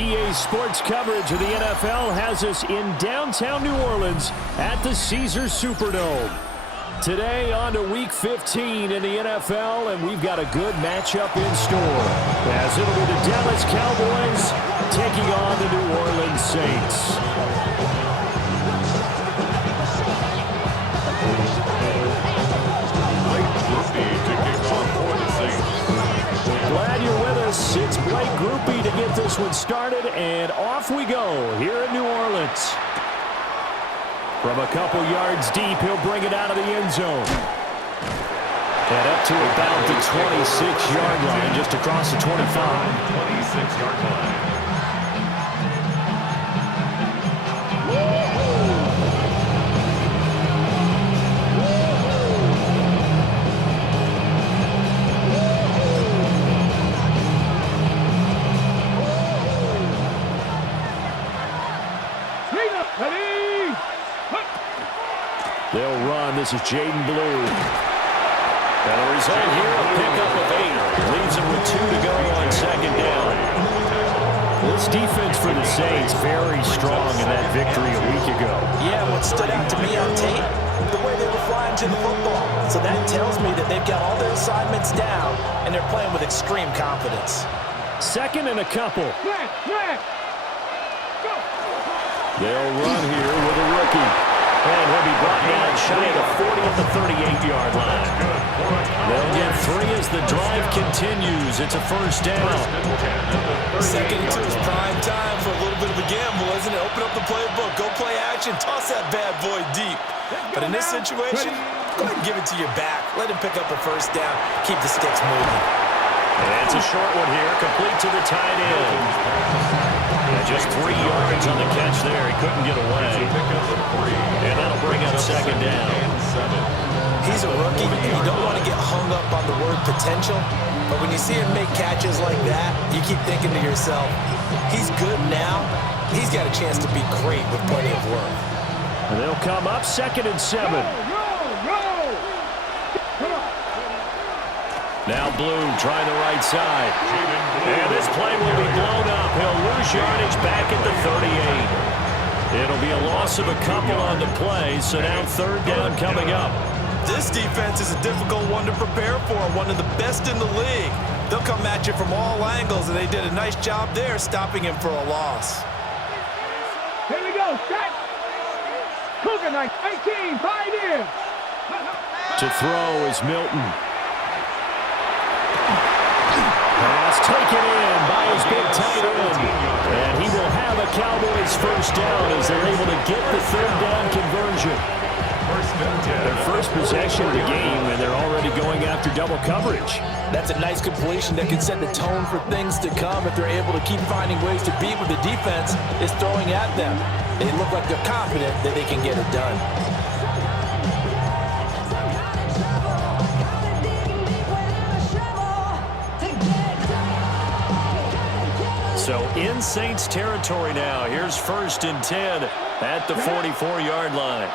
EA Sports coverage of the NFL has us in downtown New Orleans at the Caesars Superdome. Today on to Week 15 in the NFL, and we've got a good matchup in store, as it'll be the Dallas Cowboys taking on the New Orleans Saints. Glad you're with us. It's Blake Grupe to get this one started, and off we go here in New Orleans. From a couple yards deep, he'll bring it out of the end zone. And up to about the 26-yard line, just across the 25. 26-yard line. They'll run. This is Jaden Blue. And the result here, a pickup of 8. Leaves them with 2 to go on second down. This defense for the Saints very strong in that victory a week ago. Yeah, what stood out to me on tape, the way they were flying to the football. So that tells me that they've got all their assignments down, and they're playing with extreme confidence. Second and a couple. They'll run here with a rookie. And he'll be brought down shy of the 40 at the 38-yard line. They'll get 3 as the drive continues. It's a first down. Second and 2 is prime time for a little bit of a gamble, isn't it? Open up the playbook, go play action, toss that bad boy deep. But in this situation, go ahead and give it to your back. Let him pick up a first down. Keep the sticks moving. And it's a short one here, complete to the tight end. Just 3 yards on the catch there. He couldn't get away. And that'll bring up second down. He's a rookie, and you don't want to get hung up on the word potential. But when you see him make catches like that, you keep thinking to yourself, he's good now. He's got a chance to be great with plenty of work. And they'll come up second and 7. Now Blue trying the right side. And this play will be blown up. He'll lose yardage back at the 38. It'll be a loss of a couple on the play, so now third down coming up. This defense is a difficult one to prepare for, one of the best in the league. They'll come at you from all angles, and they did a nice job there stopping him for a loss. Here we go, set. Cougar Knight, 18, pioneer. To throw is Milton. Pass taken in by his big tight end. And he will have a Cowboys first down as they're able to get the third down conversion. Their first possession of the game, and they're already going after double coverage. That's a nice completion that can set the tone for things to come if they're able to keep finding ways to beat what the defense is throwing at them. They look like they're confident that they can get it done. So in Saints territory now. Here's first and 10 at the 44-yard line.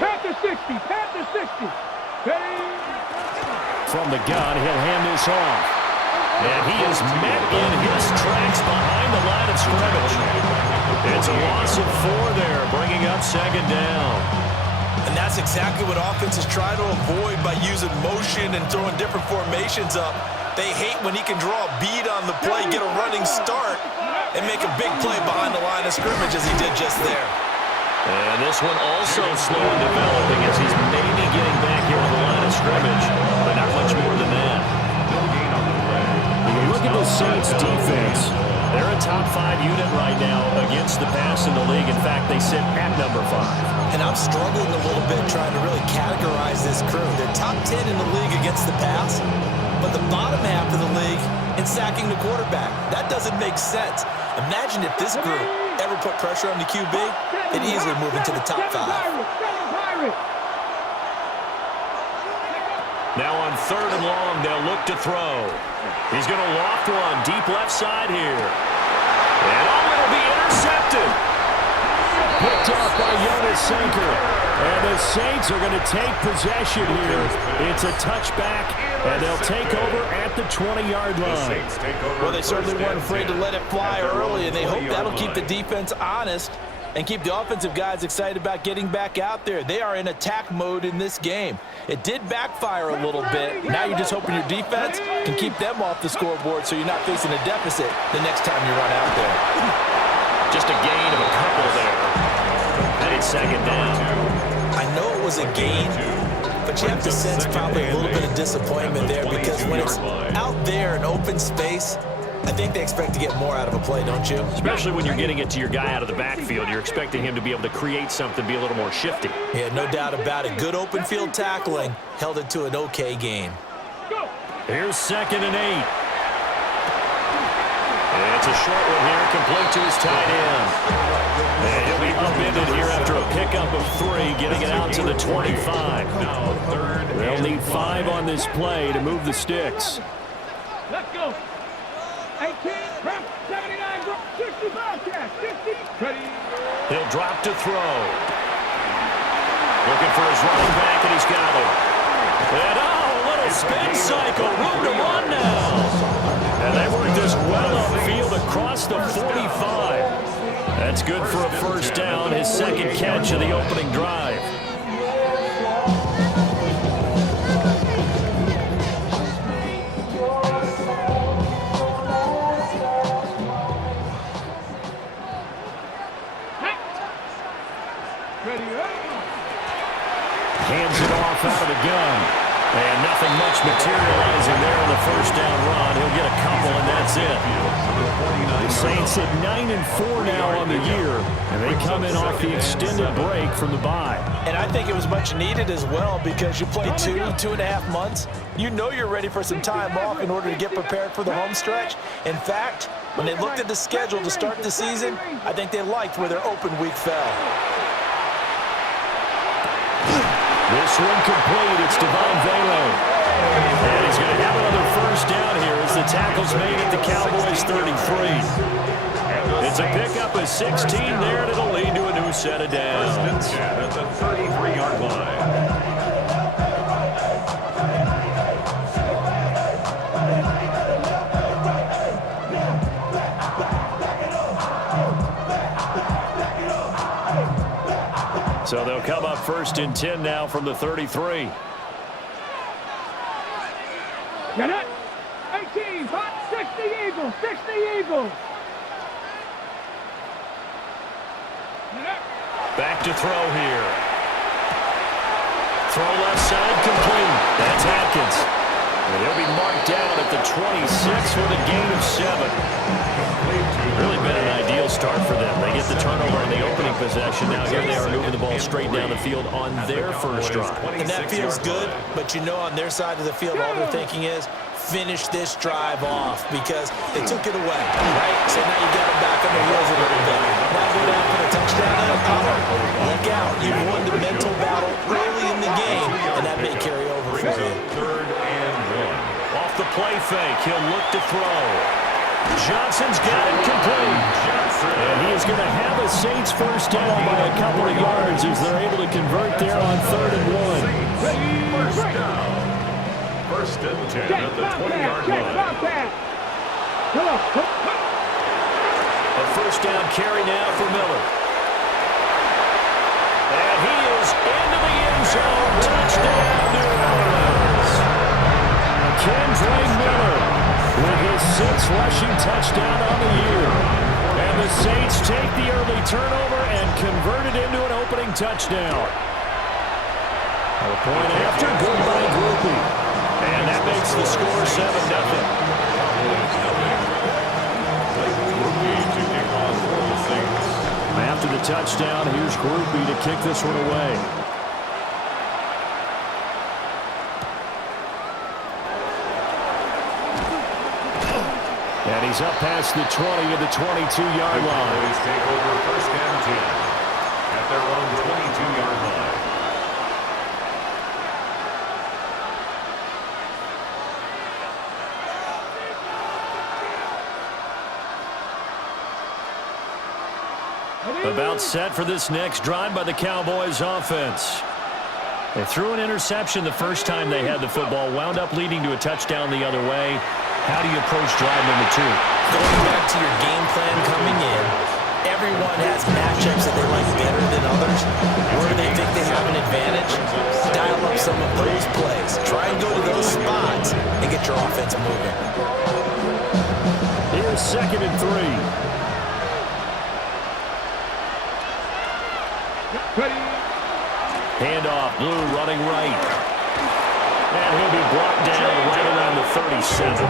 Panther 60, Panther 60. From the gun, he'll hand this off. And he is met in his tracks behind the line of scrimmage. It's a loss of 4 there, bringing up second down. And that's exactly what offenses try to avoid by using motion and throwing different formations up. They hate when he can draw a bead on the play, get a running start, and make a big play behind the line of scrimmage as he did just there. And this one also slow in developing as he's maybe getting back here to the line of scrimmage, but not much more than that. When you look at the Saints defense, they're a top 5 unit right now against the pass in the league. In fact, they sit at number 5. And I'm struggling a little bit trying to really categorize this crew. They're top 10 in the league against the pass, but the bottom half of the league in sacking the quarterback. That doesn't make sense. Imagine if this group ever put pressure on the QB, they'd easily move into the top 5. Now on third and long, they'll look to throw. He's going to loft one deep left side here. And it'll be intercepted. Picked off by Young the sinker. And the Saints are going to take possession here. It's a touchback, and they'll take over at the 20-yard line. Well, they certainly weren't afraid to let it fly early, and they hope that'll keep the defense honest and keep the offensive guys excited about getting back out there. They are in attack mode in this game. It did backfire a little bit. Now you're just hoping your defense can keep them off the scoreboard so you're not facing a deficit the next time you run out there. Just a gain of a couple there. And it's second down. I know it was a gain, but you have to sense probably a little bit of disappointment there because when it's out there in open space, I think they expect to get more out of a play, don't you? Especially when you're getting it to your guy out of the backfield. You're expecting him to be able to create something, be a little more shifty. Yeah, no doubt about it. Good open field tackling held it to an okay game. Here's 2nd and 8. And it's a short one here, complete to his tight end. And he'll be upended here after a pickup of 3, getting it out to the 25. They'll need 5 on this play to move the sticks. Let's go. 18, press, 79, 65, catch, 50, ready. He'll drop to throw. Looking for his running back, and he's got him. And a little spin cycle, room to run now. And they work this well upfield across the 45. That's good for a first down, his 2nd catch of the opening drive. Hands it off out of the gun. And nothing much materializing there on the first down run. He'll get a couple, and that's it. The Saints at 9-4 now on the year, and they come in off the extended break from the bye. And I think it was much needed as well because you play 2.5 months. You know you're ready for some time off in order to get prepared for the home stretch. In fact, when they looked at the schedule to start the season, I think they liked where their open week fell. This one complete. It's Devon Velo. And he's going to have another first down here as the tackle's made at the Cowboys 33. It's a pickup of 16 there, and it'll lead to a new set of downs. At the 33-yard line. So they'll come up 1st and 10 now from the 33. Get it. 18, 60 Eagles, 60 Eagles. Back to throw here. Throw left side complete. That's Atkins. And he'll be marked down at the 26 with a gain of 7. Really been an ideal start for them. They get the turnover on the opening possession. Now here they are moving the ball straight down the field on their first drive. And that feels good, but you know on their side of the field all they're thinking is finish this drive off because they took it away, right? So now you got them back on the wheels a little bit. Now go down for a touchdown. Look out. You won the mental battle early in the game, and that may carry over for you. 3rd and 1. Off the play fake, he'll look to throw. Johnson's got it complete. And he is going to have a Saints first down by a couple of yards as they're able to convert there on 3rd and 1. First down. 1st and 10 at the 20-yard line. A first down carry now for Miller. And he is into the end zone. Touchdown, New Orleans. Kendre Miller with his 6th rushing touchdown on the year. And the Saints take the early turnover and convert it into an opening touchdown. A point after, good by Grupe. And that makes the score 7-0. After the touchdown, here's Grupe to kick this one away. And he's up past the 20 of the 22-yard line. Cowboys take over 1st and 10 at their own 22-yard line. Ready? About set for this next drive by the Cowboys offense. They threw an interception the first time they had the football, wound up leading to a touchdown the other way. How do you approach drive number 2? Going back to your game plan coming in, everyone has matchups that they like better than others. Where they think they have an advantage, dial up some of those plays. Try and go to those spots and get your offense moving. Here's 2nd and 3. Handoff, Blue running right. And he'll be brought down right around the 37.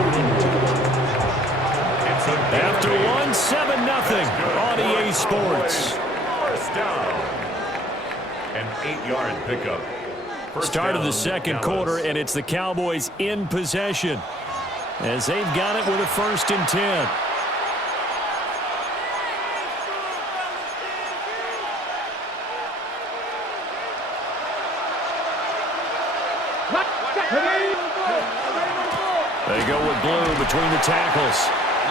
After 1, 7-0 on EA Sports. First down. An 8-yard pickup. Start of the second quarter, and it's the Cowboys in possession as they've got it with a 1st and 10. They go with Blue between the tackles.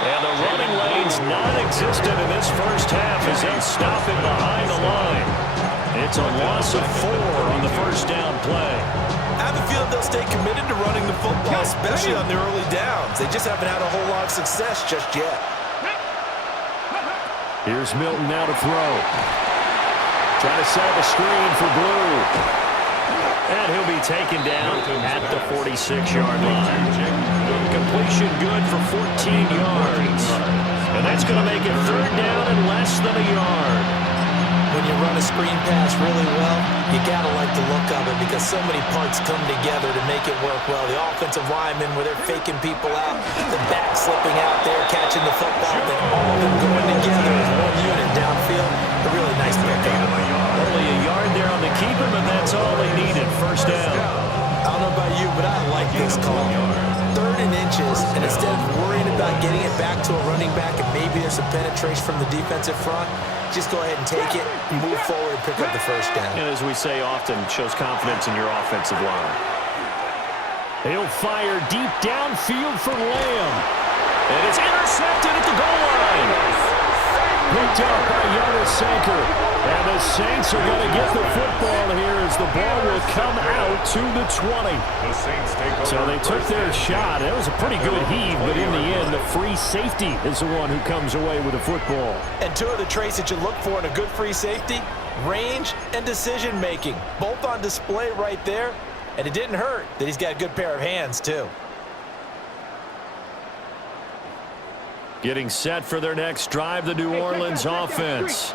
And the running lane's non-existent in this first half as they stop it behind the line. It's a loss of 4 on the first down play. I have a feeling they'll stay committed to running the football, especially on their early downs. They just haven't had a whole lot of success just yet. Here's Milton now to throw. Trying to set up a screen for Blue. And he'll be taken down at the 46-yard line. Completion good for 14 yards. And that's going to make it 3rd down and less than a yard. When you run a screen pass really well, you got to like the look of it because so many parts come together to make it work well. The offensive linemen, where they're faking people out, the back slipping out there, catching the football, then all of them going together as one unit downfield. A really nice pickup. Only a yard there on the keeper, but that's all they needed. First down. I don't know about you, but I like this call. 3rd and inches, and instead of worrying about getting it back to a running back and maybe there's some penetration from the defensive front, just go ahead and take it, move forward, and pick up the first down. And as we say often, shows confidence in your offensive line. He'll fire deep downfield for Lamb. And it's intercepted at the goal line. Picked up by Jonas Sanker. And the Saints are going to get the football here as the ball will come out to the 20. The Saints take over. So they took their shot. It was a pretty good heave, but in the end, the free safety is the one who comes away with the football. And 2 of the traits that you look for in a good free safety, range and decision-making. Both on display right there. And it didn't hurt that he's got a good pair of hands, too. Getting set for their next drive, the New Orleans offense.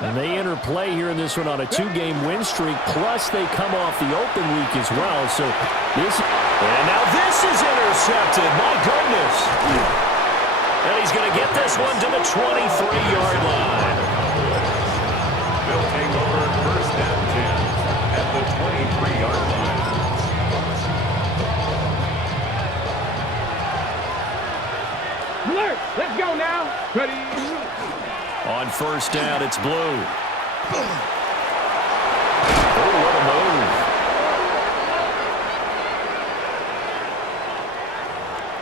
And they enter play here in this one on a 2-game win streak, plus they come off the open week as well. So this, and now this is intercepted. My goodness. And he's going to get this one to the 23-yard line. They'll take over 1st and 10 at the 23-yard line. Alert! Let's go now. Ready? On 1st down, it's Blue. Oh, what a move.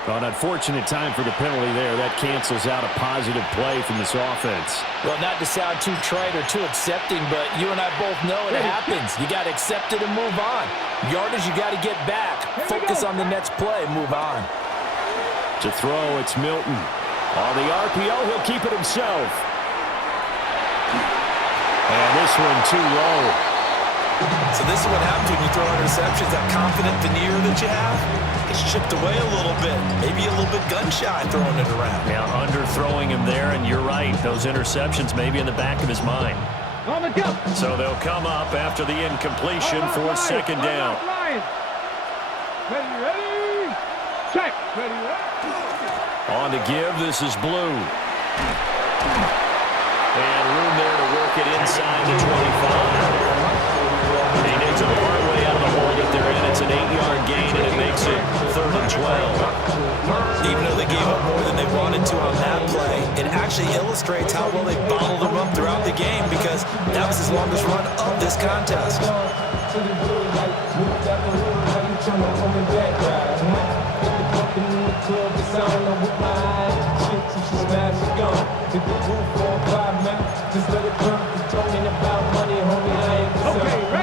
Well, an unfortunate time for the penalty there. That cancels out a positive play from this offense. Well, not to sound too trite or too accepting, but you and I both know it happens. You got to accept it and move on. Yardage, you got to get back. Focus on the next play, move on. To throw, it's Milton. On the RPO, he'll keep it himself. And this one too low. So this is what happens when you throw interceptions. That confident veneer that you have gets chipped away a little bit. Maybe a little bit gun-shy throwing it around. Yeah, underthrowing him there, and you're right. Those interceptions may be in the back of his mind. On the jump. So they'll come up after the incompletion for 2nd down. Ready? Check. Ready? On to give, this is Blue. And room there to work it inside the 25. He digs it the hard way out of the hole that they're in. It's an 8-yard gain, and it makes it 3rd and 12. Even though they gave up more than they wanted to on that play, it actually illustrates how well they bottled them up throughout the game because that was his longest run of this contest. Club, the sound of my chick, she's mad.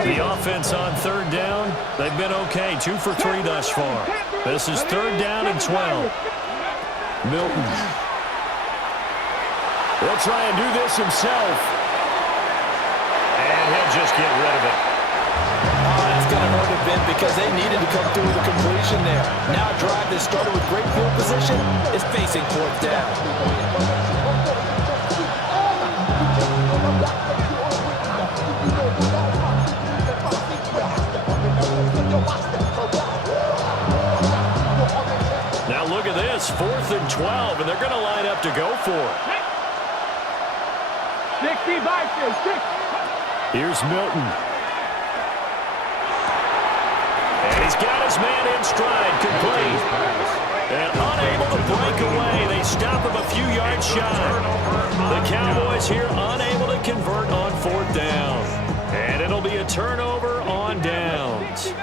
The offense on third down, they've been okay. 2 for 3 thus far. This is third down and 12. Milton. He'll try and do this himself. And he'll just get rid of it. Oh, that's going to hurt a bit because they needed to come through with a completion there. Now a drive that started with great field position is facing fourth down. Now look at this, 4th and 12, and they're going to line up to go for it. 65, 6. Here's Milton. And he's got his man in stride, complete. And unable to break away. They stop him a few yards shy. The Cowboys here unable to convert on 4th down. And it'll be a turnover on downs.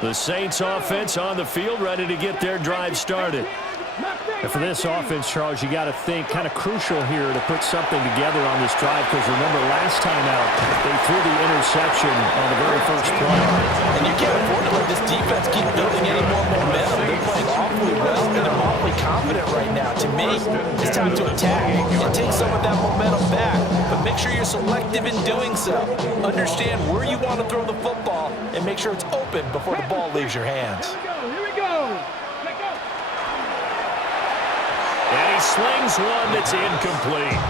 The Saints offense on the field ready to get their drive started. And for this offense, Charles, you got to think kind of crucial here to put something together on this drive because remember last time out they threw the interception on the very first play. And you can't afford to let this defense keep building any more momentum. They're playing awfully well and they're awfully confident right now. To me, it's time to attack and take some of that momentum back. But make sure you're selective in doing so. Understand where you want to throw the football and make sure it's open before the ball leaves your hands. Here we go. Let go. And he slings one that's incomplete.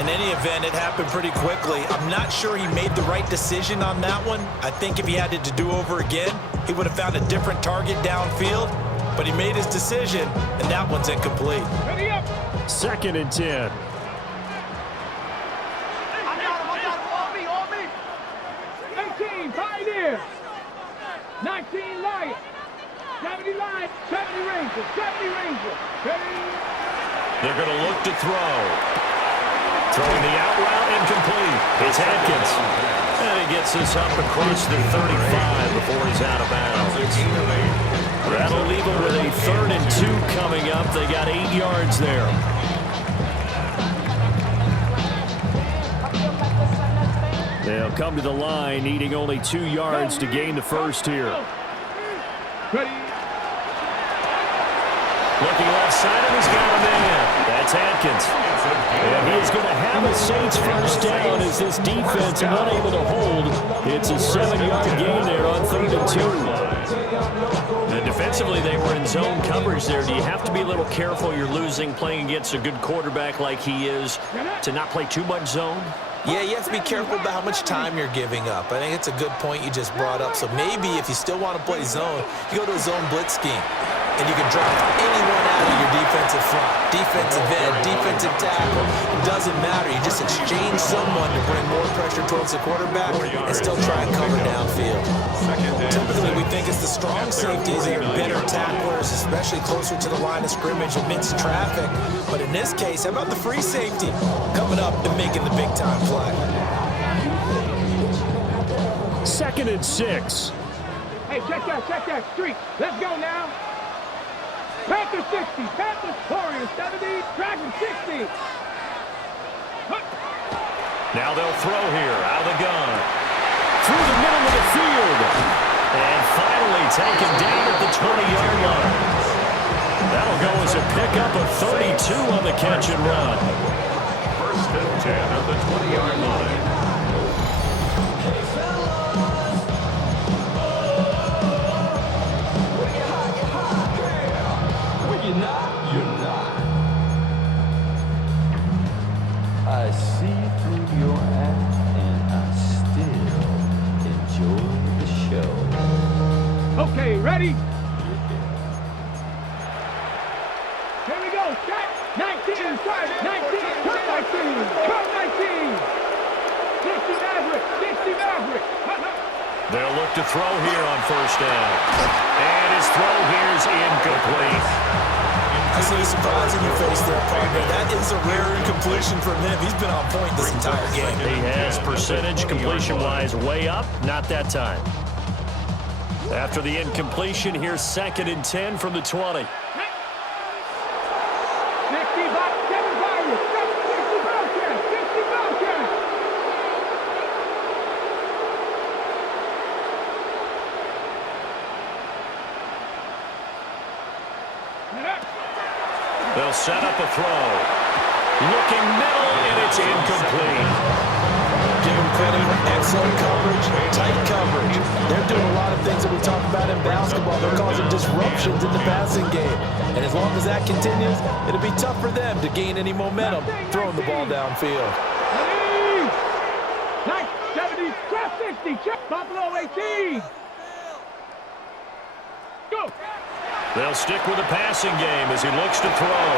In any event, it happened pretty quickly. I'm not sure he made the right decision on that one. I think if he had it to do over again, he would have found a different target downfield. But he made his decision, and that one's incomplete. Ready up. 2nd and 10. I got him. On me. 18, Pioneer. 19, Lion. 70 Lion. 70 Ranger. 70 Ranger. Ready. They're going to look to throw. Throwing the out route incomplete. It's Atkins. And he gets this up across the 35 before he's out of bounds. That'll leave him with a 3rd and 2 coming up. They got 8 yards there. They'll come to the line, needing only 2 yards to gain the first here. Ready. Looking left side, and he's got a man. That's Atkins. And he's going to have a Saints first down as this defense is unable to hold. It's a 7-yard gain there on 3rd and 2. And defensively, they were in zone coverage there. Do you have to be a little careful? You're losing, playing against a good quarterback like he is, to not play too much zone? Yeah, you have to be careful about how much time you're giving up. I think it's a good point you just brought up. So maybe if you still want to play zone, you go to a zone blitz scheme. And you can drop anyone out of your defensive front. Defensive end, defensive tackle. It doesn't matter. You just exchange someone to bring more pressure towards the quarterback and still try and cover downfield. Typically, we think it's the strong safeties that are better tacklers, especially closer to the line of scrimmage amidst traffic. But in this case, how about the free safety coming up and making the big-time play? 2nd and 6. Hey, check that streak. Let's go now. Panthers 60, Panthers Warriors 70, Dragons 60. Now they'll throw here, out of the gun. Through the middle of the field. And finally taken down at the 20-yard line. That'll go as a pickup of 32 on the catch and run. 1st and 10 at the 20-yard line. I see through your act and I still enjoy the show. Okay, ready? Here we go. Shot. 19, start. 19, turn 19, turn 19. 60 Maverick. They'll look to throw here on 1st down. And his throw here's incomplete. I see a surprise in your face there, partner. That is a rare incompletion from him. He's been on point this entire game. He has percentage completion-wise way up. Not that time. After the incompletion, here's 2nd and 10 from the 20. 60, 7, They'll set up a throw. Looking middle, and it's incomplete. Give them credit for excellent coverage, tight coverage. They're doing a lot of things that we talk about in basketball. They're causing disruptions in the passing game. And as long as that continues, it'll be tough for them to gain any momentum throwing the ball downfield. Nice, 70, cross 60, check, Buffalo 18. Go. They'll stick with the passing game as he looks to throw.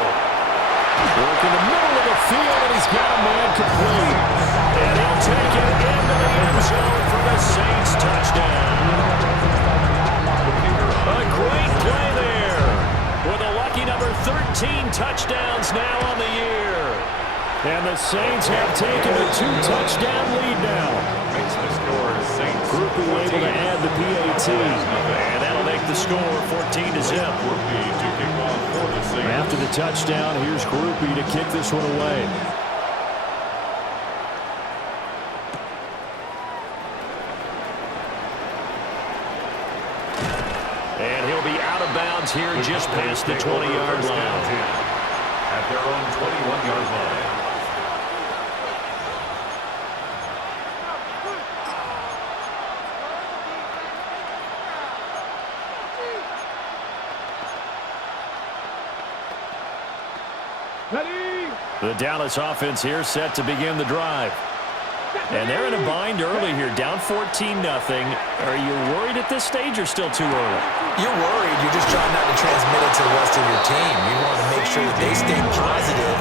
Work in the middle of the field, and he's got a man complete. And he'll take it into the end zone for the Saints touchdown. A great play there with a lucky number 13 touchdowns now on the year. And the Saints have taken a 2-touchdown lead now. Makes the score Saints Groupie able to add the PAT. And that'll make the score 14-0. Groupie to kick off for the Saints. After the touchdown, here's Groupie to kick this one away. And he'll be out of bounds here just past the 20-yard line. At their own 21-yard line. Ready. The Dallas offense here set to begin the drive. And they're in a bind early here, down 14-0. Are you worried at this stage or still too early? You're worried. You're just trying not to transmit it to the rest of your team. You want to make sure that they stay positive.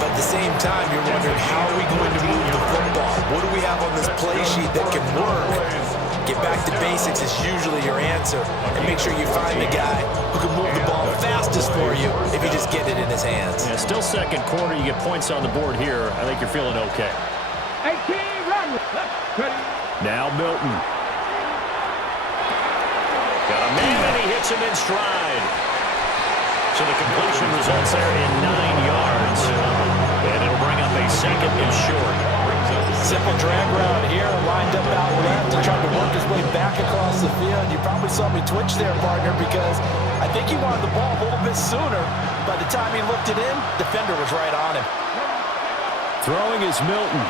But at the same time, you're wondering, how are we going to move the football? What do we have on this play sheet that can work? Get back to basics is usually your answer. And make sure you find the guy who can move the ball fastest for you if you just get it in his hands. Yeah, still second quarter. You get points on the board here. I think you're feeling okay. 18, run. Ready. Now Milton. Got a man, and he hits him in stride. So the completion results there in 9 yards. And it'll bring up a second and short. Simple drag route here, lined up out left. He tried to work his way back across the field. You probably saw me twitch there, partner, because I think he wanted the ball a little bit sooner. By the time he looked it in, defender was right on him. Throwing is Milton.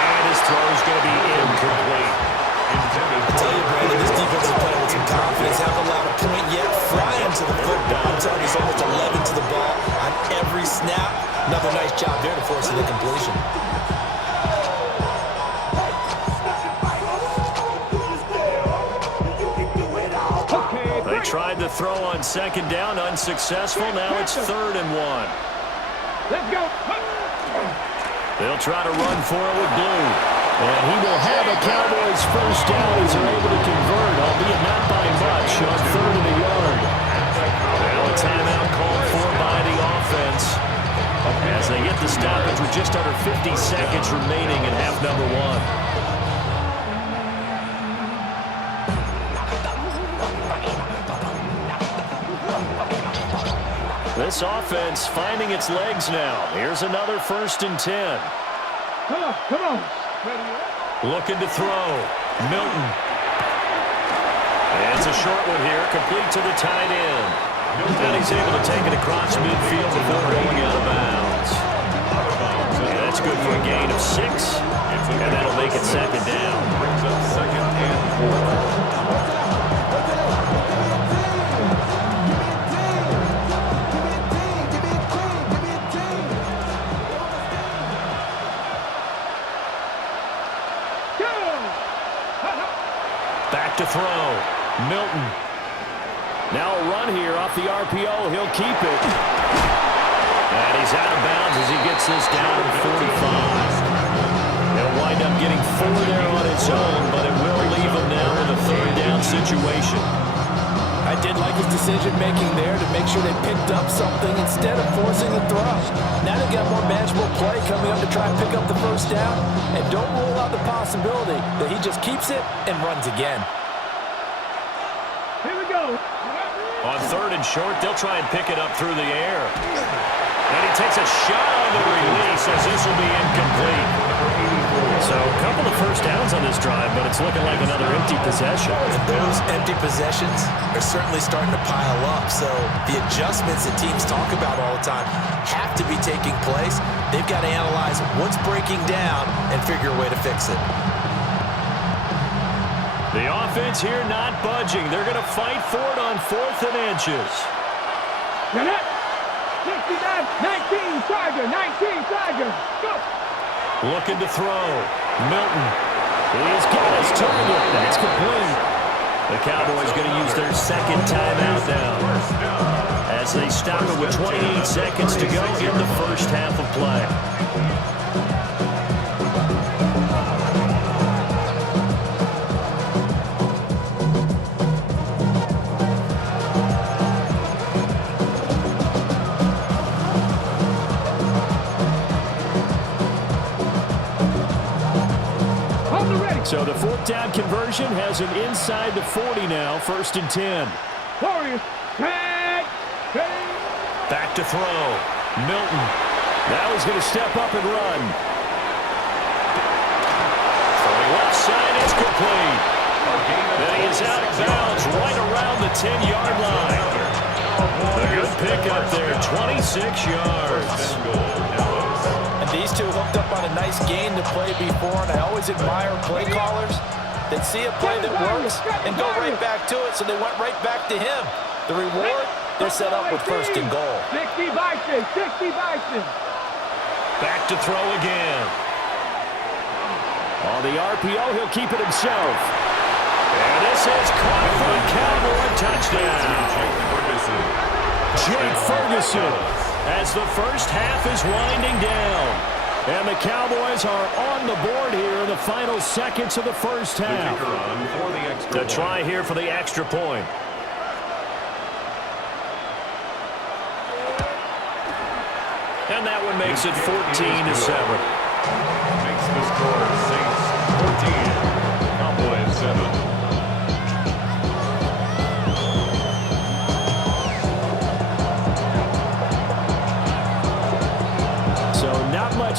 And his throw is going to be incomplete. I tell you, Brandon, this defense is playing with some confidence. Haven't allowed a point yet. Flying to the football. I'm telling you, it's almost 11 to the ball on every snap. Another nice job there to force the completion. They tried the throw on second down, unsuccessful. Now it's 3rd and 1. Let's go. They'll try to run for it with Blue. And he will have a Cowboys first down as they're able to convert, albeit not by much, on 3rd and a yard. Now a timeout called for by the offense as they get the stoppage with just under 50 seconds remaining in half number 1. This offense finding its legs now. Here's another 1st and 10. Come on, come on. Looking to throw. Milton. And it's a short one here, complete to the tight end. And he's able to take it across midfield before going out of bounds. And that's good for a gain of 6. And that'll make it 2nd down. Brings up 2nd and 4. Back to throw. Milton. Now a run here off the RPO. He'll keep it. And he's out of bounds as he gets this down to 45. He'll wind up getting 4 there on his own, but it will leave him now with a 3rd down situation. I did like his decision-making there to make sure they picked up something instead of forcing a throw. Now they got more manageable play coming up to try and pick up the first down, and don't rule out the possibility that he just keeps it and runs again. Here we go. On 3rd and short, they'll try and pick it up through the air. And he takes a shot on the release as this will be incomplete. So a couple of first downs on this drive, but it's looking like another empty possession. And those empty possessions are certainly starting to pile up. So the adjustments that teams talk about all the time have to be taking place. They've got to analyze what's breaking down and figure a way to fix it. The offense here not budging. They're going to fight for it on 4th and inches. 69, 19, Charger, 19, Charger, go! Looking to throw. Milton. He's got his target. That's complete. The Cowboys going to use their second timeout now, as they stop it with 28 seconds to go in the first half of play. So the 4th down conversion has him inside the 40 now, 1st and 10. Warriors, tag, back to throw. Milton. Now he's going to step up and run. Throwing left side is complete. Then he is out of bounds right around the 10-yard line. A good pickup there, 26 yards. These two hooked up on a nice game to play before, and I always admire play callers that see a play that works and go right back to it, so they went right back to him. The reward, they're set up with 1st and goal. 60 Bison, 60 Bison. Back to throw again. On the RPO, he'll keep it himself. And this is caught for a Cowboy touchdown. Jake Ferguson. As the first half is winding down. And the Cowboys are on the board here in the final seconds of the first half. The try here for the extra point. And that one makes it 14-7. Makes the score Saints 14, Cowboys 7.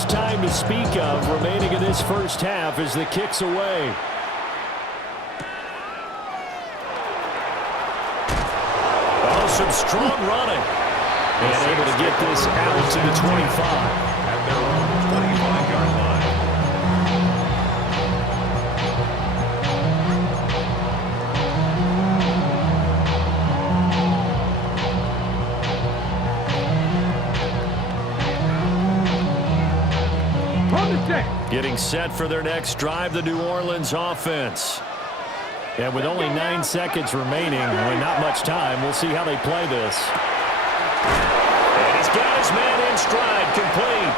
Time to speak of remaining in this first half as the kick's away. Oh, some strong running. And able to get this out to the 25. At their own 25-yard line. Getting set for their next drive, the New Orleans offense. And with only 9 seconds remaining, with not much time, we'll see how they play this. And he's got his man in stride, complete.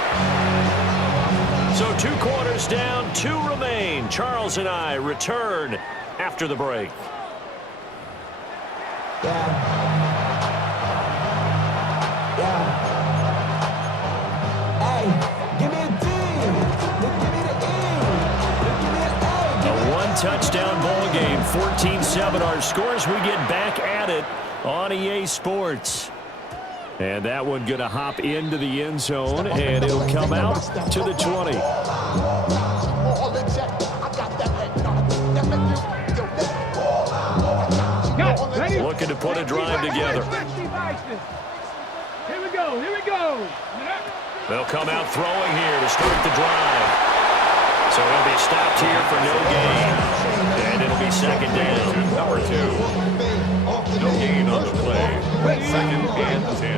So 2 quarters down, 2 remain. Charles and I return after the break. Touchdown ball game, 14-7 our scores. We get back at it on EA Sports. And that one going to hop into the end zone, and it'll come out to the 20. Looking to put a drive together. Here we go, here we go. They'll come out throwing here to start the drive. So he'll be stopped here for no gain. And it'll be second down. Number 2. No gain on the play. 2nd and 10.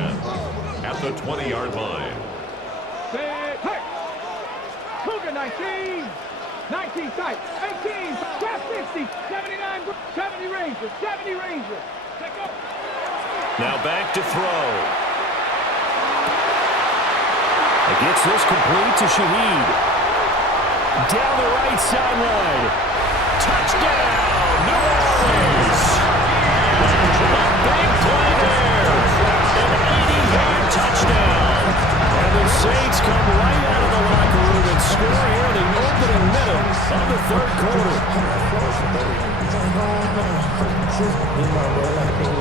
At the 20-yard line. Cougar 19. 19 tight. 18. Trap 50. 79. 70 Rangers. 70 Rangers. Let's go. Now back to throw. He gets this complete to Shaheed. Down the right sideline. Touchdown, New Orleans. A big play there. An 80-yard touchdown. And the Saints come right out of the locker room and score here in the opening minute of the 3rd quarter.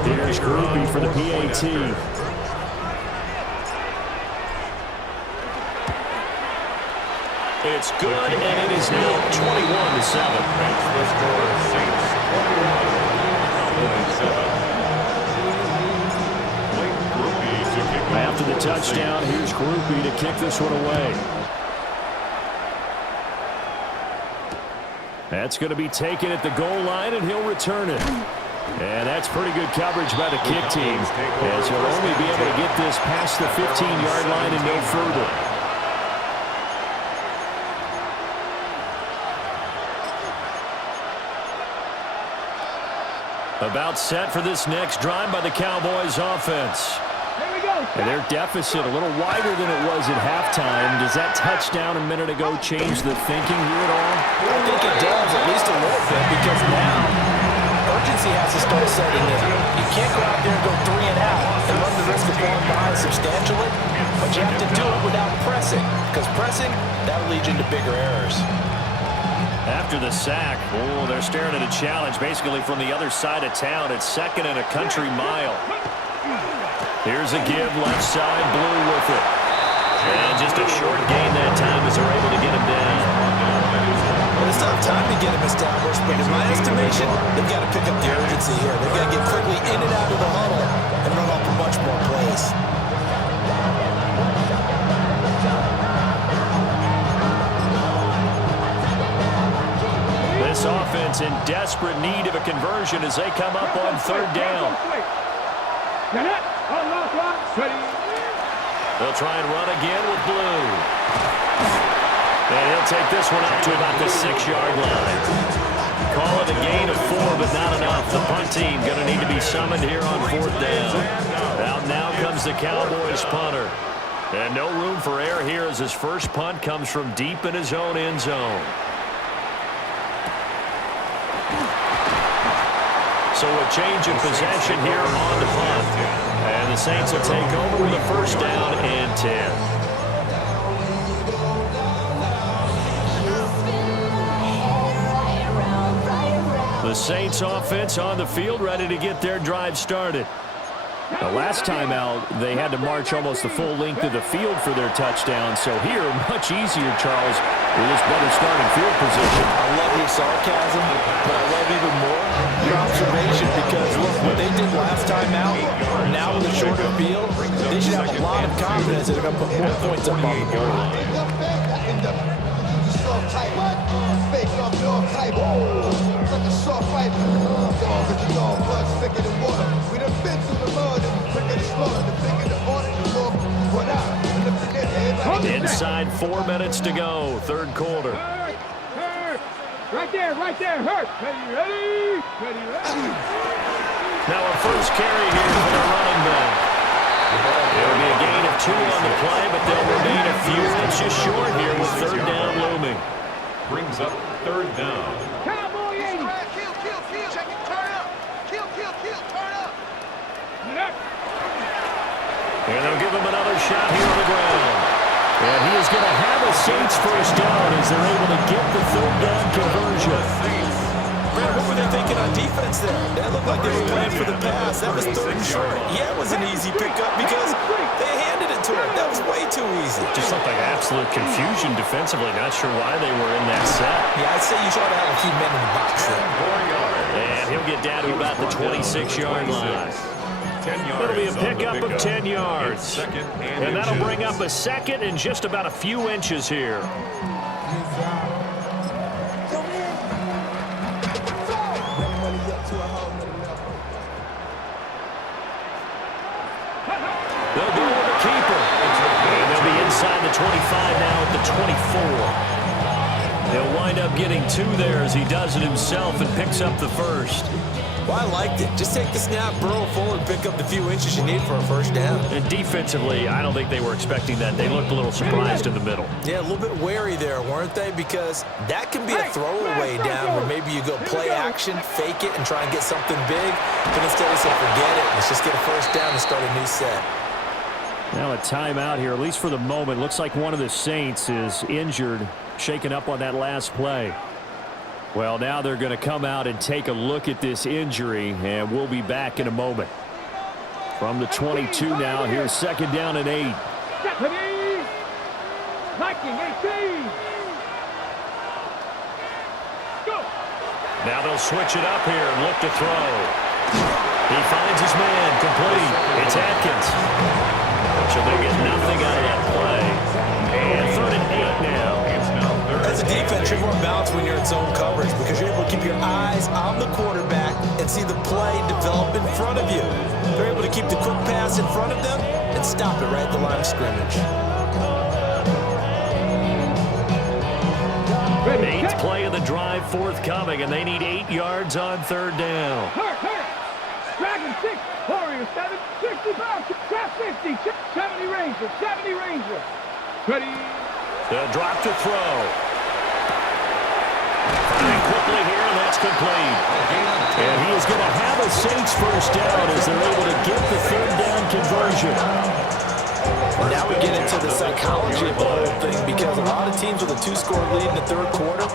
Here's Grupe for the PAT. It's good, and it is now 21-7. That's the score. Saints 21, Cowboys 7. Blake Grupe to kick off. After the touchdown, here's Grupe to kick this one away. That's going to be taken at the goal line, and he'll return it. And that's pretty good coverage by the kick team, as he'll only be able to get this past the 15-yard line and no further. About set for this next drive by the Cowboys offense. And their deficit a little wider than it was at halftime. Does that touchdown a minute ago change the thinking here at all? I think it does, at least a little bit, because now urgency has to start setting in. You can't go out there and go 3 and out and run the risk of falling behind substantially, but you have to do it without pressing, because pressing, that'll lead you into bigger errors. After the sack, oh, they're staring at a challenge basically from the other side of town. It's 2nd and a country mile. Here's a give, left side, Blue with it. And just a short gain that time as they're able to get him down. Well, it's not time to get him established, but in my estimation, they've got to pick up the urgency here. They've got to get quickly in and out of the huddle and run off a bunch more plays. This offense in desperate need of a conversion as they come up on 3rd down. They'll try and run again with Blue. And he'll take this one up to about the 6-yard line. Call it a gain of 4, but not enough. The punt team going to need to be summoned here on 4th down. Out now comes the Cowboys punter. And no room for error here as his first punt comes from deep in his own end zone. So a change of possession here on the punt. And the Saints will take over with a 1st down and 10. The Saints offense on the field ready to get their drive started. The last time out, they had to march almost the full length of the field for their touchdown. So here, much easier, Charles, with this better starting field position. I love your sarcasm, but I love even more your observation, because look, what they did last time out, now with a shorter field, they should have a lot of confidence that they're going to put more points up on the board. Inside 4 minutes to go, 3rd quarter. Right there, hurt. Ready. Now a first carry here for the running back. It'll be a gain of 2 on the play, but they'll remain a few inches short here with 3rd down looming. Brings up 3rd down. Cowboy 80. Check it, turn up. Turn up. And they'll give him another shot here on the ground. And he is going to have a Saints first down as they're able to get the 3rd down conversion. Brad, what were they thinking on defense there? That looked like they were playing for the pass. That was 3rd and short. Yeah, it was an easy pickup because they handed it to him. That was way too easy. Just looked like absolute confusion defensively. Not sure why they were in that set. Yeah, I'd say you try to have a few men in the box there. 4 yards. And he'll get down to about the 26-yard line. 10 yards. It'll be a pickup of 10 yards. Second And that'll bring up a 2nd and just about a few inches here. They'll go with the keeper. And they'll be inside the 25 now at the 24. They'll wind up getting 2 there as he does it himself and picks up the 1st. Well, I liked it. Just take the snap, burrow forward, pick up the few inches you need for a 1st down. And defensively, I don't think they were expecting that. They looked a little surprised in the middle. Yeah, a little bit wary there, weren't they? Because that can be a throwaway down where maybe you go play action, fake it, and try and get something big. But instead they said, forget it. Let's just get a 1st down and start a new set. Now a timeout here, at least for the moment. Looks like one of the Saints is injured, shaken up on that last play. Well, now they're going to come out and take a look at this injury, and we'll be back in a moment. From the 22 now, here's 2nd down and 8. Stephanie! Viking 18! Now they'll switch it up here and look to throw. He finds his man, complete. It's Atkins. So they get nothing out of that play. And 3rd and 8 now. As a defense, you're more balanced when you're in zone coverage because you're able to keep your eyes on the quarterback and see the play develop in front of you. They're able to keep the quick pass in front of them and stop it right at the line of scrimmage. 8th play of the drive forthcoming, and they need 8 yards on 3rd down. Hurt. Dragon 6, Warrior 7, 65, trap 50, 70 Ranger, 70 Ranger. Ready. They'll drop to throw. Firing quickly here, and that's complete. And he is going to have a Saints first down as they're able to get the 3rd down conversion. Now we get into the psychology of the whole thing because a lot of teams with a 2-score lead in the 3rd quarter,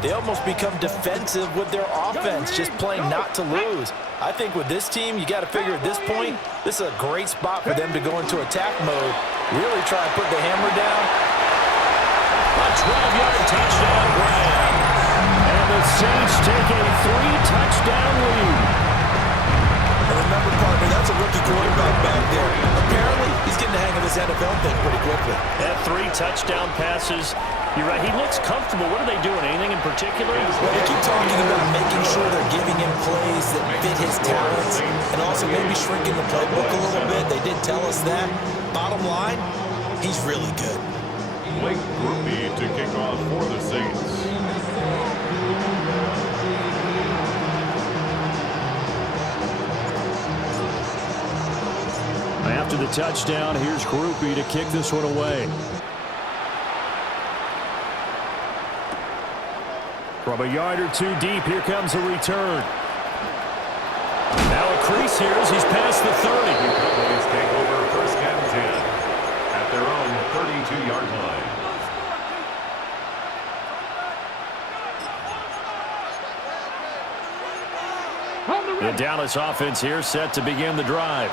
they almost become defensive with their offense, just playing not to lose. I think with this team, you got to figure at this point, this is a great spot for them to go into attack mode, really try to put the hammer down. A 12-yard touchdown grab. And the Saints take a 3-touchdown lead. And remember, partner, that's a rookie quarterback back there. Apparently, he's getting the hang of this NFL thing pretty quickly. That 3 touchdown passes. You're right. He looks comfortable. What are they doing? Anything in particular? Well, they keep talking about making sure they're giving him plays that fit his talents and also maybe shrinking the playbook a little bit. They did tell us that. Bottom line, he's really good. Blake Grupe to kick off for the Saints. After the touchdown, here's Grupe to kick this one away. From a yard or 2 deep, here comes a return. Now a crease here as he's past the 30. Cowboys take over 1st and 10 at their own 32-yard line. The Dallas offense here set to begin the drive.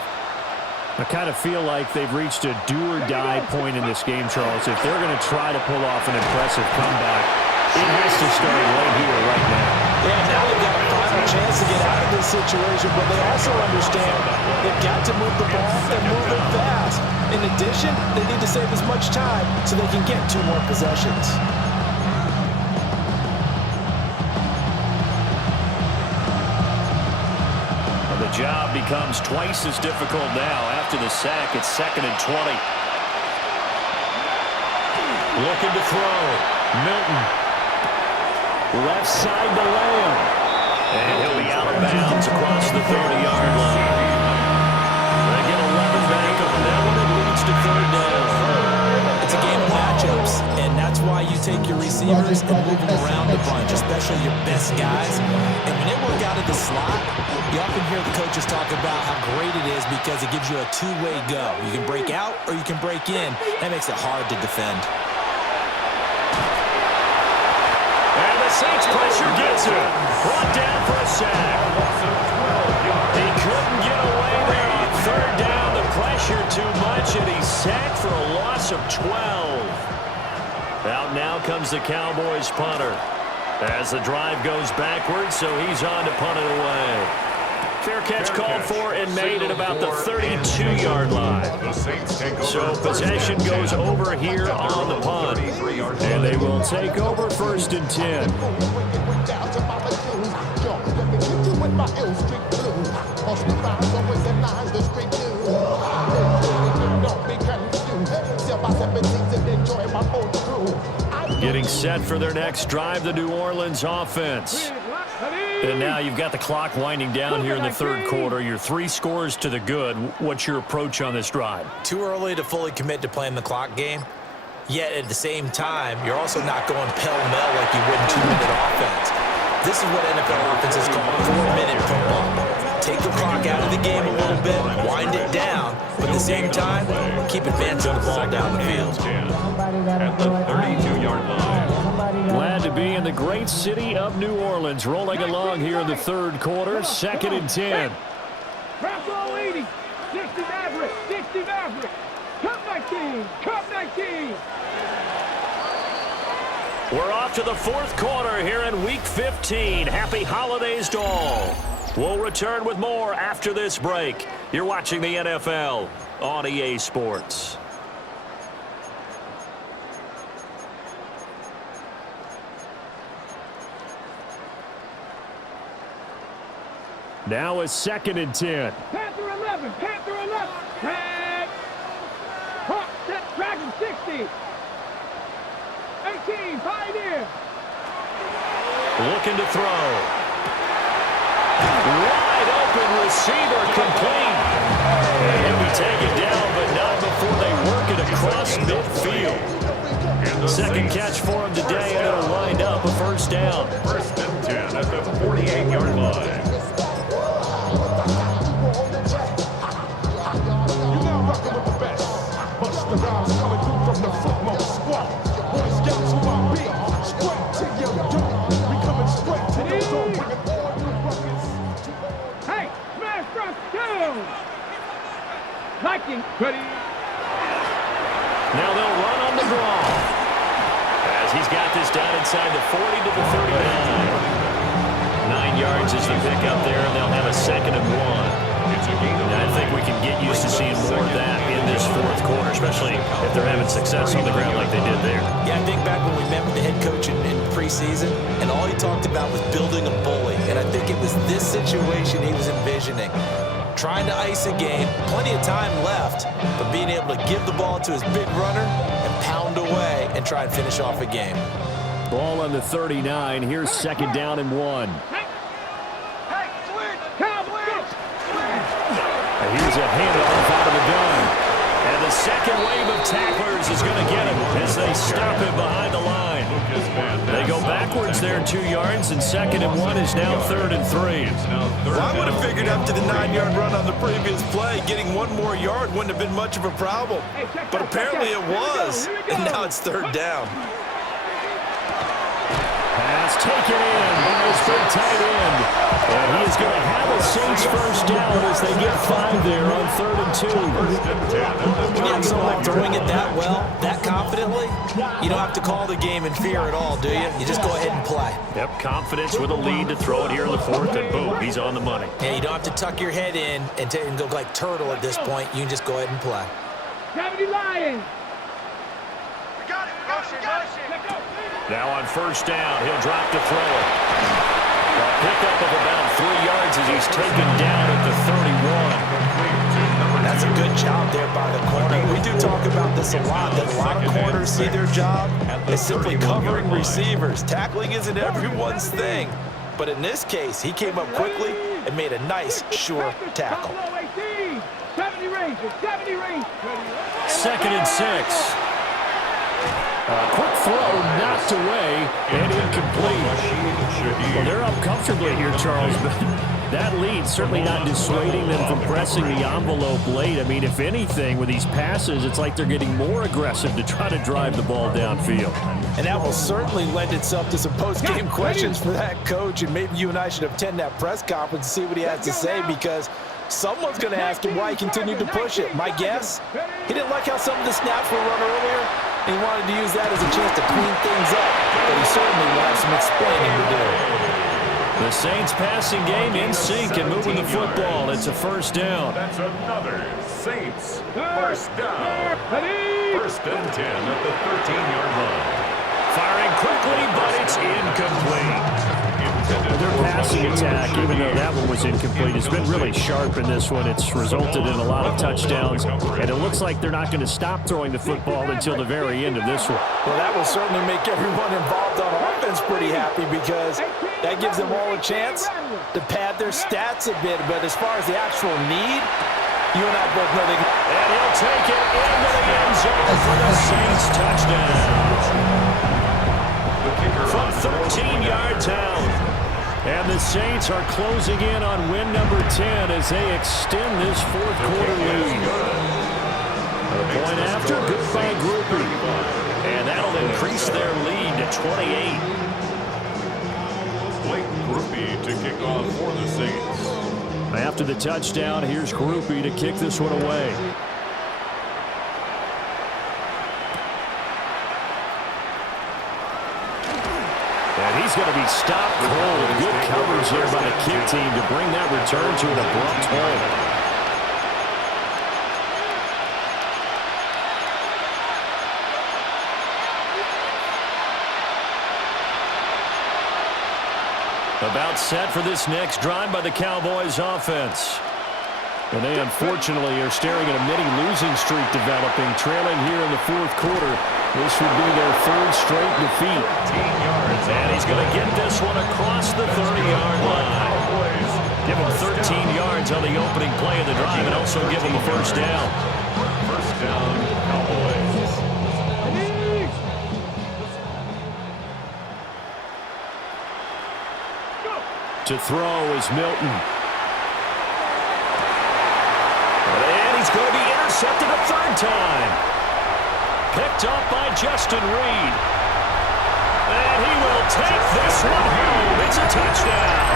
I kind of feel like they've reached a do-or-die point in this game, Charles. If they're going to try to pull off an impressive comeback, it has to start right here, right now. Yeah, now they've got a final chance to get out of this situation, but they also understand they've got to move the ball and move it fast. In addition, they need to save as much time so they can get 2 more possessions. The job becomes twice as difficult now. After the sack, it's 2nd and 20. Looking to throw. Milton. Left side to Lamb. And he'll be out of bounds across the 30-yard line. They get 11 back on that one. It leads to 3rd down. It's a game of matchups, and that's why you take your receivers and move them around a bunch, especially your best guys. And when they work out of the slot, you often hear the coaches talk about how great it is because it gives you a 2-way go. You can break out or you can break in. That makes it hard to defend. And the Saints pressure gets him. Brought down for a sack. He couldn't get away there on 3rd down. The pressure too much, and he's sacked for a loss of 12. Out now comes the Cowboys punter. As the drive goes backwards, so he's on to punt it away. Fair catch called for and made at about the 32-yard line. So possession goes over here on the punt. And they will take over 1st and 10. Getting set for their next drive, the New Orleans offense. And now you've got the clock winding down here in the 3rd quarter. Your 3 scores to the good. What's your approach on this drive? Too early to fully commit to playing the clock game. Yet at the same time, you're also not going pell-mell like you would in 2-minute offense. This is what NFL offenses call 4-minute football. Take the clock out of the game a little bit, wind it down, but at the same time, keep advancing the ball down the field. At the 32-yard line. Glad to be in the great city of New Orleans, rolling along here in the 3rd quarter, 2nd and 10. Press all 80. 60 Maverick. 60 Maverick. Cup 19. Cup 19. We're off to the fourth quarter here in Week 15. Happy holidays to all. We'll return with more after this break. You're watching the NFL on EA Sports. Now it's 2nd and 10. Panther 11, Panther 11. Tag. Hawk, set, Dragon 60. 18, Pioneer. Looking to throw. Wide open receiver complete. And he'll be taken down, but not before they work it across midfield. Second catch for him today, and it'll wind up a first down. 1st and 10 at the 48-yard line. Hey, smash drop down. Viking, ready. Now they'll run on the draw. As he's got this down inside the 40 to the 39. 9 yards is the pickup there, and they'll have a 2nd and 1. And I think we can get used to seeing more of that in this fourth quarter, especially if they're having success on the ground like they did there. Yeah, I think back when we met with the head coach in preseason, and all he talked about was building a bully. And I think it was this situation he was envisioning. Trying to ice a game, plenty of time left, but being able to give the ball to his big runner and pound away and try and finish off a game. Ball on the 39. Here's 2nd down and 1. Here's a handoff out of the gun. And the second wave of tacklers is going to get him as they stop him behind the line. They go backwards there 2 yards, and 2nd and 1 is now 3rd and 3. Well, I would have figured after the 9-yard run on the previous play, getting 1 more yard wouldn't have been much of a problem. But apparently it was, and now it's 3rd down. Pass taken in by his big tight end. And he is going to have a Saints first down as they get 5 there on 3rd and 2. When you have someone throwing it that well, that confidently, you don't have to call the game in fear at all, do you? You just go ahead and play. Yep, confidence with a lead to throw it here in the 4th, and boom, he's on the money. Yeah, you don't have to tuck your head in and go like turtle at this point. You can just go ahead and play. 70 Lions. We got it. Motion, motion. Now on 1st down, he'll drop to throw it. A pickup of about 3 yards as he's taken down at the 31. That's a good job there by the corner. We do talk about this a lot, that a lot of corners see their job as simply covering receivers. Tackling isn't everyone's thing. But in this case, he came up quickly and made a nice, sure tackle. 70 Rangers, 70 Rangers. 2nd and 6. A quick throw knocked away and incomplete. Well, they're up comfortably here, Charles, but that lead certainly not dissuading them from pressing the envelope late. I mean, if anything, with these passes, it's like they're getting more aggressive to try to drive the ball downfield. And that will certainly lend itself to some post-game questions for that coach, and maybe you and I should attend that press conference and see what he has to say, because someone's going to ask him why he continued to push it. My guess, he didn't like how some of the snaps were run earlier, and he wanted to use that as a chance to clean things up, but he certainly will have some explaining to do. The Saints passing game in sync and moving the football. It's a first down. That's another Saints first down. 1st and 10 at the 13-yard line. Firing quickly, but it's incomplete. Their passing attack, even though that one was incomplete, has been really sharp in this one. It's resulted in a lot of touchdowns, and it looks like they're not going to stop throwing the football until the very end of this one. Well, that will certainly make everyone involved on offense pretty happy, because that gives them all a chance to pad their stats a bit. But as far as the actual need, you and I both know they can. And he'll take it into the end zone for the Saints touchdown. From 13 yards out. And the Saints are closing in on win number 10 as they extend this fourth quarter lead. A point after, good by Grupe. And that'll increase their lead to 28. Blake Grupe to kick off for the Saints. After the touchdown, here's Grupe to kick this one away. And he's going to be stopped cold. Good coverage there by the kick team to bring that return to an abrupt halt. About set for this next drive by the Cowboys offense. And they unfortunately are staring at a mini losing streak developing, trailing here in the fourth quarter. This would be their third straight defeat. 15 yards. And he's going to get this one across the 30-yard line. Give him 13 yards on the opening play of the drive and also give him a first down. First down, Cowboys. To throw is Milton. And he's going to be intercepted a third time. Picked up by Justin Reed. And he will take this one home. It's a touchdown.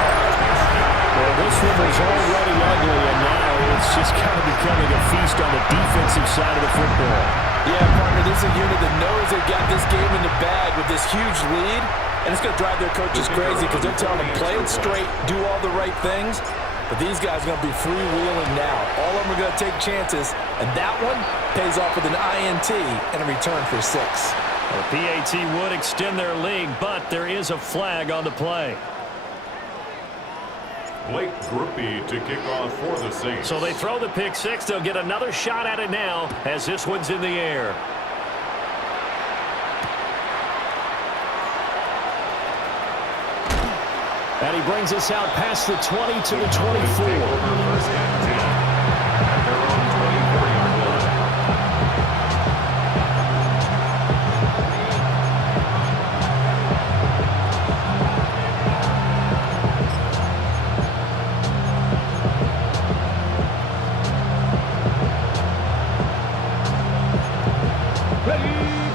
Well, this one was already ugly, and now it's just kind of becoming a feast on the defensive side of the football. Yeah, partner, this is a unit that knows they've got this game in the bag with this huge lead. And it's going to drive their coaches crazy because they're telling them play it straight, do all the right things. But these guys are going to be freewheeling now. All of them are going to take chances. And that one pays off with an INT and a return for 6. The PAT would extend their lead, but there is a flag on the play. Blake Grupe to kick off for the Saints. So they throw the pick six. They'll get another shot at it now as this one's in the air. And he brings us out past the 20 to the 24. First and 10 at their own 24-yard line.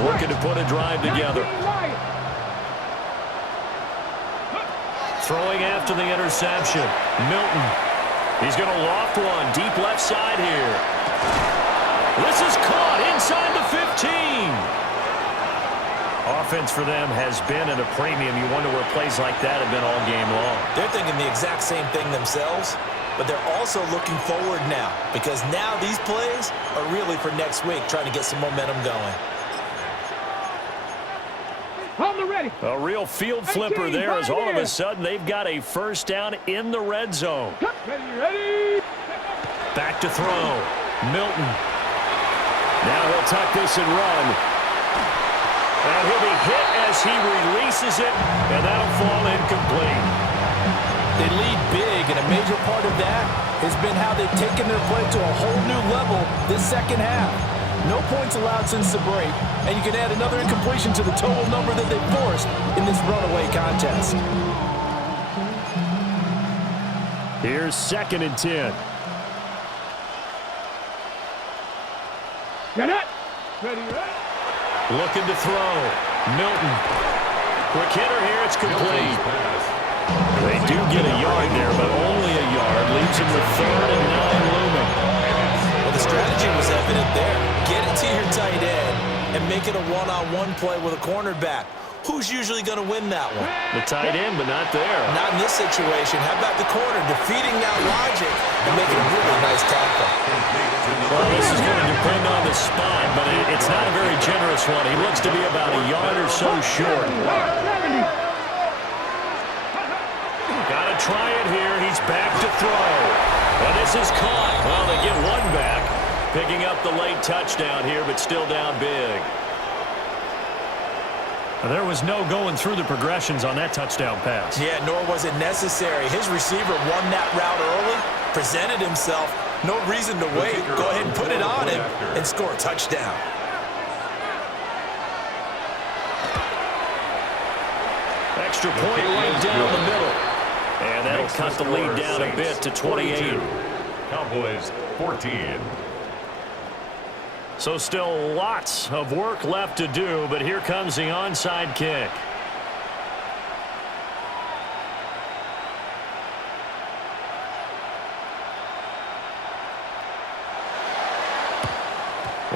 Looking to put a drive together. Throwing after the interception. Milton. He's going to loft one. Deep left side here. This is caught inside the 15. Offense for them has been at a premium. You wonder where plays like that have been all game long. They're thinking the exact same thing themselves, but they're also looking forward now because now these plays are really for next week, trying to get some momentum going. A real field flipper there as all of a sudden they've got a first down in the red zone. Ready. Back to throw. Milton. Now he'll tuck this and run. And he'll be hit as he releases it, and that'll fall incomplete. They lead big, and a major part of that has been how they've taken their play to a whole new level this second half. No points allowed since the break, and you can add another incompletion to the total number that they forced in this runaway contest. Here's 2nd and 10. Get it. Ready. Looking to throw. Milton. Quick hitter here. It's complete. They do get a yard there, but only a yard. Leaves him with 3rd and 9 looming. Well, the strategy was evident there. Get it to your tight end and make it a one-on-one play with a cornerback. Who's usually going to win that one? The tight end, but not there. Not in this situation. How about the corner defeating that logic and making a really nice tackle? Well, this is going to depend on the spot, but it's not a very generous one. He looks to be about a yard or so short. Got to try it here. He's back to throw. And this is caught. Well, they get one back. Picking up the late touchdown here, but still down big. There was no going through the progressions on that touchdown pass. Yeah, nor was it necessary. His receiver won that route early, presented himself. No reason to wait. Go ahead and put it on him and score a touchdown. Extra point right down the middle. And that'll cut the lead down a bit to 28. Cowboys 14. So still lots of work left to do, but here comes the onside kick.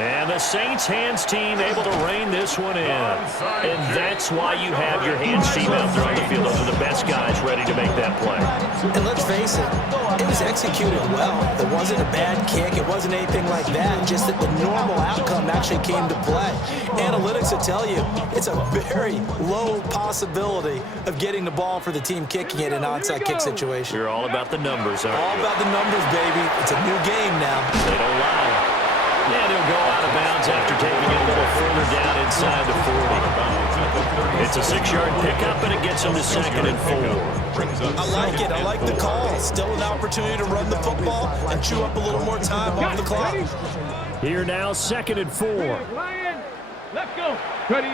And the Saints hands team able to rein this one in. And that's why you have your hands team out there on the field. Those are the best guys ready to make that play. And let's face it, it was executed well. It wasn't a bad kick. It wasn't anything like that. Just that the normal outcome actually came to play. Analytics will tell you it's a very low possibility of getting the ball for the team kicking it in an onside kick situation. You're all about the numbers, aren't you? All about the numbers, baby. It's a new game now. They don't lie. And he'll go out of bounds after taking it a little further down inside the 40. It's a 6-yard pickup, and it gets him to 2nd and 4. I like it. I like the call. Still an opportunity to run the football and chew up a little more time off the clock. Here now, 2nd and 4. Lion, let's go. Ready.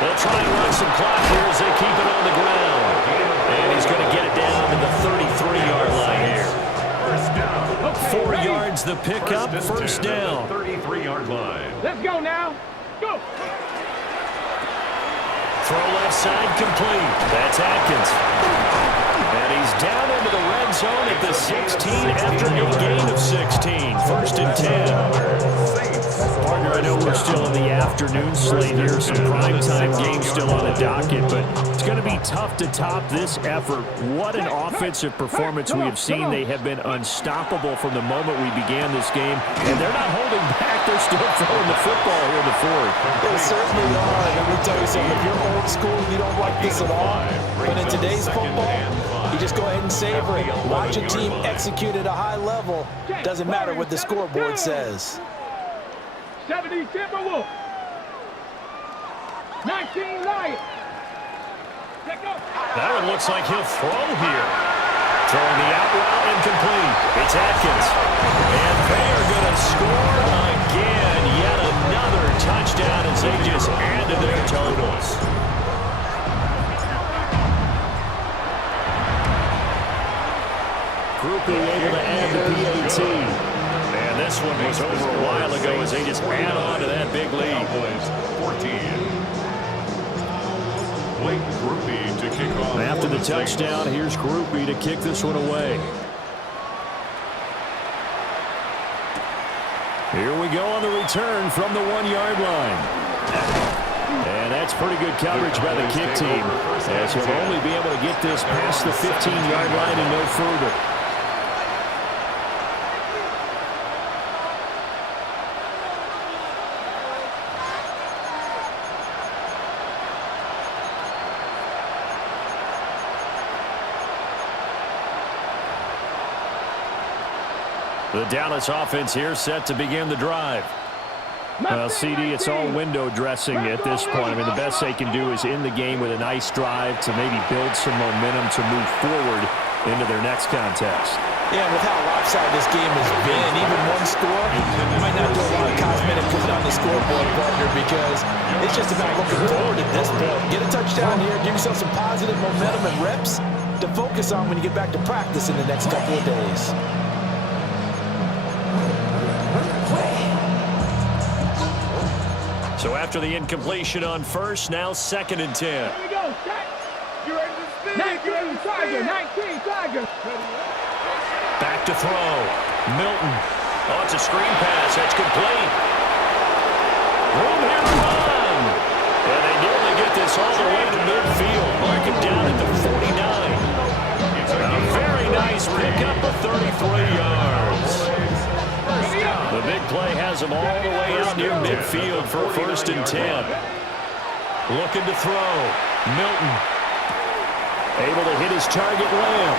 They'll try and run some clock here as they keep it on the ground. And he's going to get it down to the 33-yard line here. 4 yards the pickup, first down. 33-yard line. Let's go now. Go. Throw left side complete. That's Atkins. And he's down into the red zone at the 16 after a gain of 16. 1st and 10. Partner, I know we're still in the afternoon slate here. Some primetime games still on the docket, but it's going to be tough to top this effort. What an offensive performance we have seen. They have been unstoppable from the moment we began this game, and they're not holding back. They're still throwing the football here in the 4th. They certainly are. Let me tell you something. If you're old school, you don't like this at all. But in today's football, you just go ahead and savor it. Watch a team execute at a high level. Doesn't matter what the scoreboard says. 70 Timberwolves. 19 Lions. That one looks like he'll throw here. Throwing the out route incomplete. It's Atkins. And they're going to score again. Yet another touchdown as they just add to their totals. Groupie able to add the PAT. And this one was over a while ago as they just add on to that big lead. 14. Blake Groupie to kick off. After the touchdown, here's Groupie to kick this one away. Here we go on the return from the 1-yard line. And that's pretty good coverage by the kick team, as he'll only be able to get this past the 15-yard line and no further. The Dallas offense here set to begin the drive. Well, CD, it's all window dressing at this point. I mean, the best they can do is end the game with a nice drive to maybe build some momentum to move forward into their next contest. Yeah, with how lopsided this game has been, even one score, you might not do a lot of cosmetic putting on the scoreboard, partner, because it's just about looking forward at this point. Get a touchdown here, give yourself some positive momentum and reps to focus on when you get back to practice in the next couple of days. So after the incompletion on first, now 2nd and 10. Here we go. You're ready to spin. 19 Tiger. 19 Tiger. Back to throw. Milton. Oh, it's a screen pass. That's complete. Room here to run. And they nearly get this all the way to midfield. Mark it down at the 49. A very nice pickup of 33 yards. The big play has them all the way out near midfield for 1st and 10. Looking to throw. Milton. Able to hit his target, Lamb.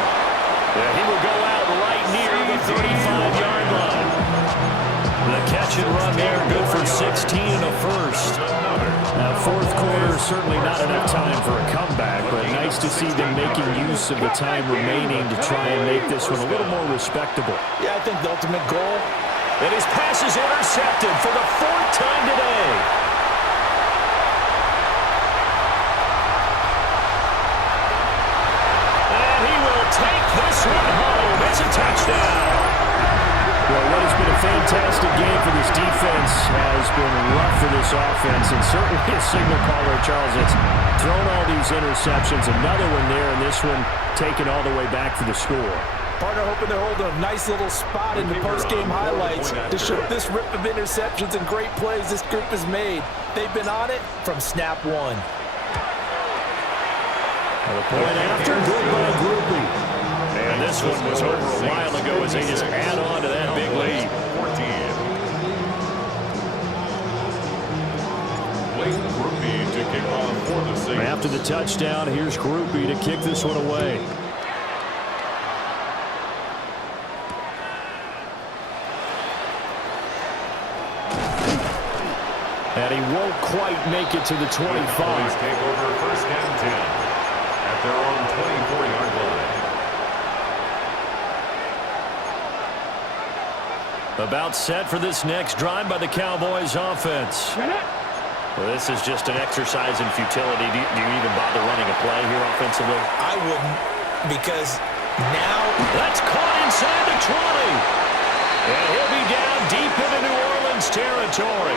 Yeah, he will go out right near the 35-yard line. The catch and run there, good for 16 and a first. Now, 4th quarter, certainly not enough time for a comeback, but nice to see them making use of the time remaining to try and make this one a little more respectable. Yeah, I think the ultimate goal. And his pass is intercepted for the 4th time today. And he will take this one home. It's a touchdown. Well, what has been a fantastic game for this defense has been rough for this offense, and certainly a signal caller, Charles, that's thrown all these interceptions. Another one there, and this one taken all the way back for the score. Partner hoping they're holding a nice little spot in the post-game highlights to show this rip of interceptions and great plays this group has made. They've been on it from snap one. The point after, good by Grupe. And this one was over a while ago as they just add on to that big lead. 14. Blake Grupe to kick off for the Saints. After the touchdown, here's Grupe to kick this one away. And he won't quite make it to the 25. Police take over first and 10 at their own 24-yard line. About set for this next drive by the Cowboys offense. Well, this is just an exercise in futility. Do you even bother running a play here offensively? I wouldn't, because now... That's caught inside the 20. And he'll be down deep into New Orleans territory.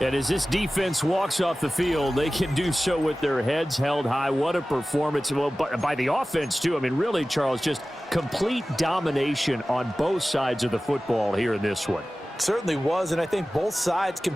And as this defense walks off the field, they can do so with their heads held high. What a performance. Well, by the offense, too. I mean, really, Charles, just complete domination on both sides of the football here in this one. Certainly was, and I think both sides compete.